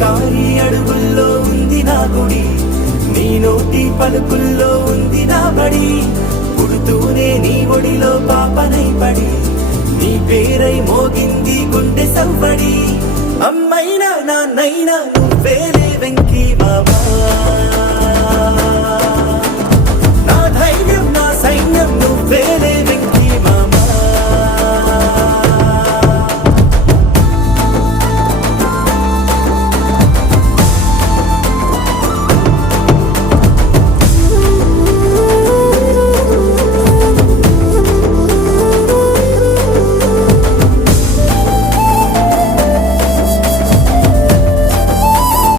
కారి అడుగుల్లో ఉంది నా గుడి, నీ నోటి పలుకుల్లో ఉంది నా బడి. పుడుతూనే నీ ఒడిలో పాపనై పడి, నీ పేరై మోగింది గుండె సవ్వడి. అమ్మైనా నాన్నైనా నువ్వే.